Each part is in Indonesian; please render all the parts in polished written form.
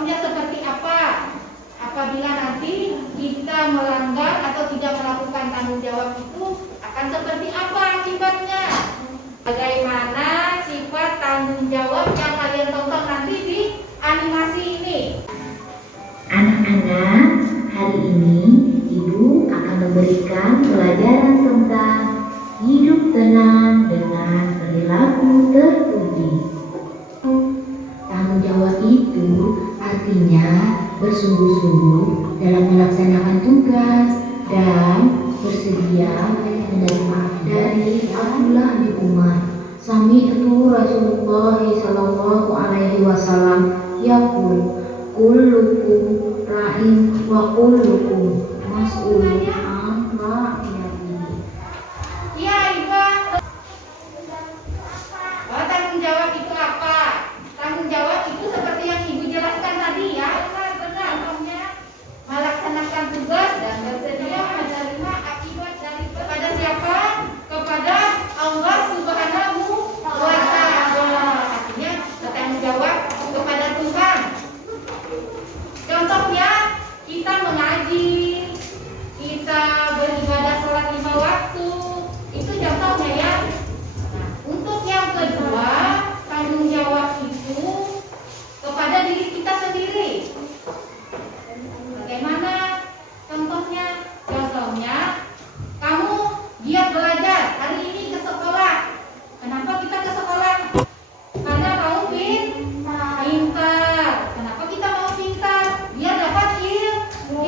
Seperti apa? Apabila nanti kita melanggar atau tidak melakukan tanggung jawab itu akan seperti apa akibatnya? Bagaimana sifat tanggung jawab yang kalian tonton nanti di animasi ini? Anak-anak, hari ini Ibu akan memberikan pelajaran tentang hidup tenang dengan perilaku terpuji. Tanggung jawab itu artinya bersungguh-sungguh dalam melaksanakan tugas dan bersedia menerima maaf dari Abdullah bin Umar. Sami'tu Rasulullah sallallahu alaihi wasallam yaqul kullukum ra'in wa kullukum mas'ulun an ra'iyatihi. Ya, Ibu. Tanggung jawab itu apa? Tanggung jawab itu seperti yang Ibu jelaskan tadi ya. Benar, melaksanakan tugas dan bersedia menerima akibat dari kepada siapa? Kepada Allah Subhanahu wa Ta'ala. Artinya bertanggung jawab kepada Tuhan. Contohnya kita mengaji, kita beribadah sholat 5 waktu, itu contohnya ya. Nah, untuk yang kedua, tanggung jawab itu kepada diri kita sendiri. Bagaimana contohnya? Contohnya, kamu giat belajar, hari ini ke sekolah. Kenapa kita ke sekolah? Karena kamu pintar. Kenapa kita mau pintar? Biar dapat ilmu.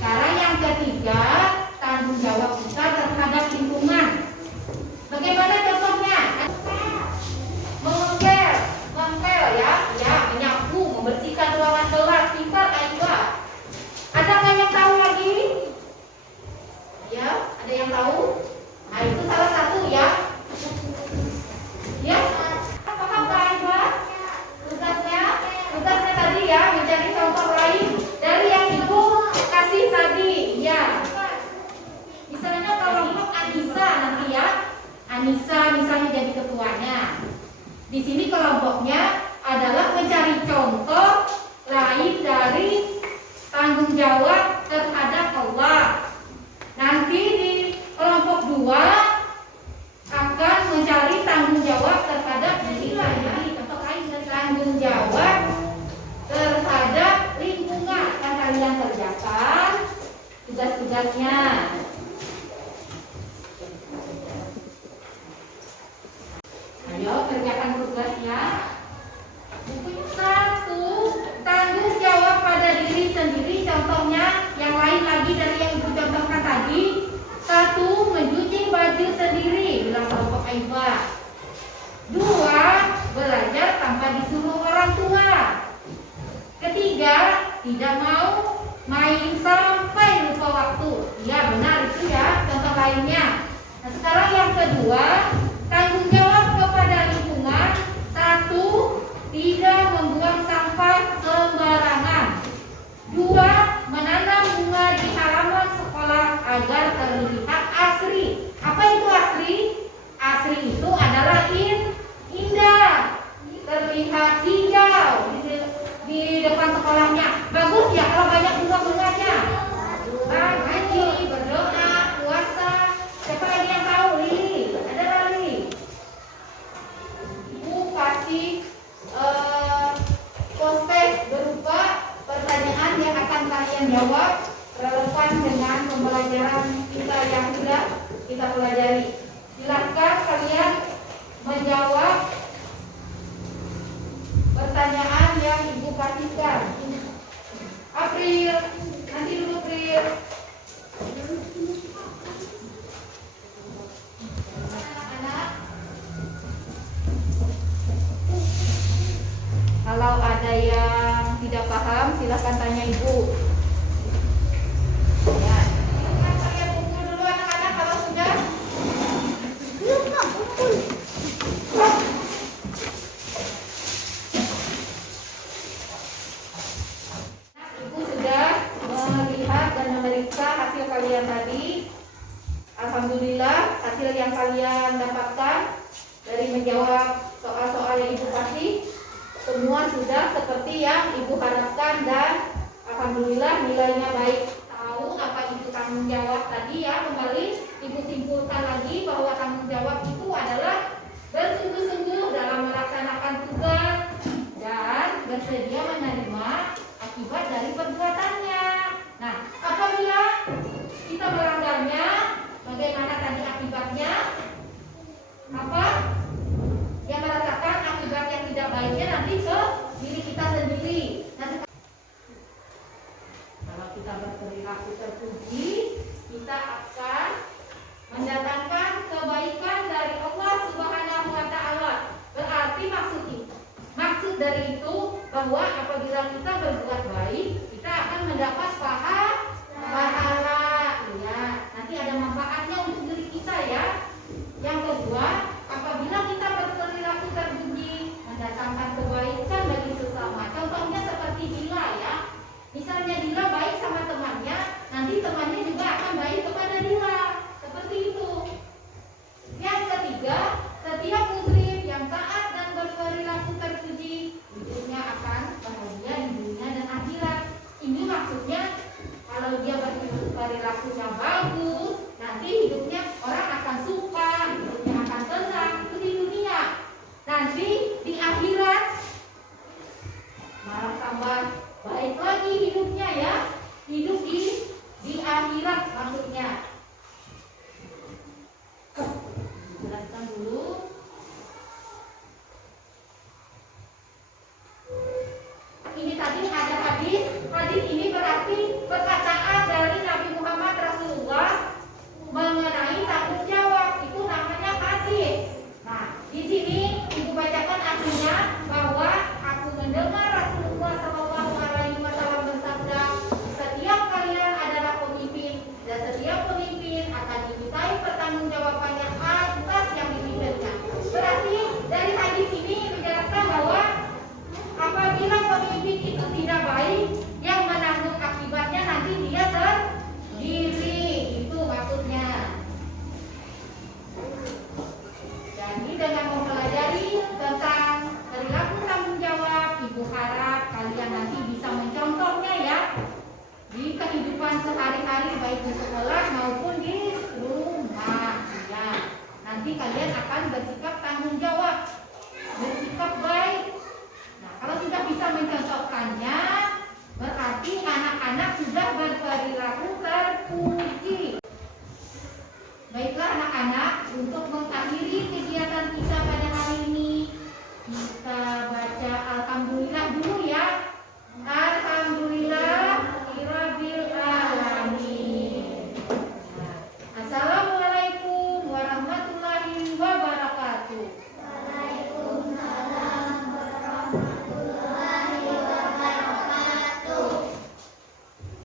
Sekarang yang ketiga, tanggung jawab kita terhadap lingkungan. Bagaimana contohnya? Mengepel ya, menyapu, membersihkan ruangan kelas, pintar Aiwa. Ada nggak yang tahu lagi? Ya, ada yang tahu? Nah, itu salah satu ya. Ya, paham nggak Aiwa? Tugasnya tadi ya, mencari contoh lain dari yang Ibu kasih tadi. Ya. Misalnya kelompok Anissa nanti ya. Anissa misalnya jadi ketuanya. Di sini kelompoknya adalah mencari contoh lain dari tanggung jawab terhadap Allah. Nanti di kelompok 2 akan mencari tanggung jawab terhadap diri sendiri. Contoh lain dari tanggung jawab terhadap lingkungan yang kalian kerjakan tugas-tugasnya. Ayo kerjakan tugasnya. Bukunya 1, tanggung jawab pada diri sendiri. Contohnya yang lain lagi dari yang Ibu contohkan tadi. 1, mencuci baju sendiri, bilang kelompok Aiba. 2, belajar tanpa disuruh orang tua. 3, tidak mau main sampai lupa waktu. Ya benar itu ya contoh lainnya. Nah sekarang yang kedua, tanggung jawab kepada lingkungan. 1, tidak membuang sampah sembarangan. 2, menanam bunga di halaman sekolah agar terlihat asri. Apa itu asri? Asri itu adalah indah, terlihat hijau di depan sekolahnya. Bagus ya kalau banyak bunga-bunganya. Ngaji, berdoa, puasa. Siapa lagi yang tahu? Lili, ada Lili. Ibu kasih post-test berupa pertanyaan yang akan kalian jawab relevan dengan pembelajaran kita yang sudah kita pelajari. Silakan kalian menjawab pertanyaan yang Ibu kasihkan. April, nanti dulu April. Anak-anak, kalau ada yang tidak paham, silakan tanya Ibu. Ya. Kalian kumpul dulu anak-anak kalau sudah. Ibu sudah melihat dan memeriksa hasil kalian tadi. Alhamdulillah hasil yang kalian dapatkan dari menjawab soal-soal yang Ibu kasih semua sudah seperti seperti yang Ibu harapkan dan alhamdulillah nilainya baik. Tahu apa itu tanggung jawab tadi ya, kembali Ibu simpulkan lagi bahwa tanggung jawab itu adalah bersungguh-sungguh dalam melaksanakan tugas dan bersedia menerima akibat dari perbuatannya. Nah, apabila kita melanggarnya, bagaimana tadi akibatnya? Apa? Yang merasakan akibat yang tidak baiknya nanti ke diri kita sendiri. Nah, kalau kita berperilaku terpuji, kita akan mendatangkan kebaikan dari Allah Subhanahu wa Ta'ala. Berarti maksud dari itu bahwa apabila kita berbuat baik, kita akan mendapat pahala. Ya, nanti ada manfaatnya untuk diri kita ya. Yang kedua, apabila kita berperilaku terpuji, mendatangkan kebaikan bagi sesama. Contohnya seperti Dila ya. Misalnya Dila baik sama temannya, nanti temannya juga akan baik kepada Dila. Seperti itu. Yang ketiga, setiap muslim yang taat dan berperilaku terpuji, hidupnya akan bahagia di dunia dan akhirat. Ini maksudnya kalau dia berperilakunya bagus, nanti hidupnya orang akan suka, hidupnya akan tenang itu di dunia. Nanti di akhirat malah tambah baik lagi hidupnya ya. Hidup di akhirat maksudnya. Jelaskan dulu. Ini tadi ada hadis. Hadis ini berarti perkataan dari Nabi Muhammad Rasulullah mengenai tanggung jawab. Itu namanya hadis. Nah, di sini Ibu bacakan artinya bahwa aku mendengar Rasulullah SAW bersabda, setiap kalian adalah pemimpin dan setiap pemimpin akan dimintai pertanggungjawabannya atas yang dipimpinnya. Berarti dari hadis ini menjelaskan bahwa apabila pemimpin itu tidak baik, yang menanggung akibatnya nanti dia sendiri. Itu maksudnya. Jadi dengan mempelajari tentang perilaku tanggung jawab, Ibu harap kalian nanti bisa mencontohnya ya di kehidupan sehari-hari, baik di sekolah maupun di rumah. Ya, nanti kalian akan bersikap tanggung jawab, bersikap baik. Nah, kalau sudah bisa mencontohkannya, berarti anak-anak sudah berperilaku terpuji. Baiklah anak-anak, untuk mengakhiri kegiatan kita pada hari ini, kita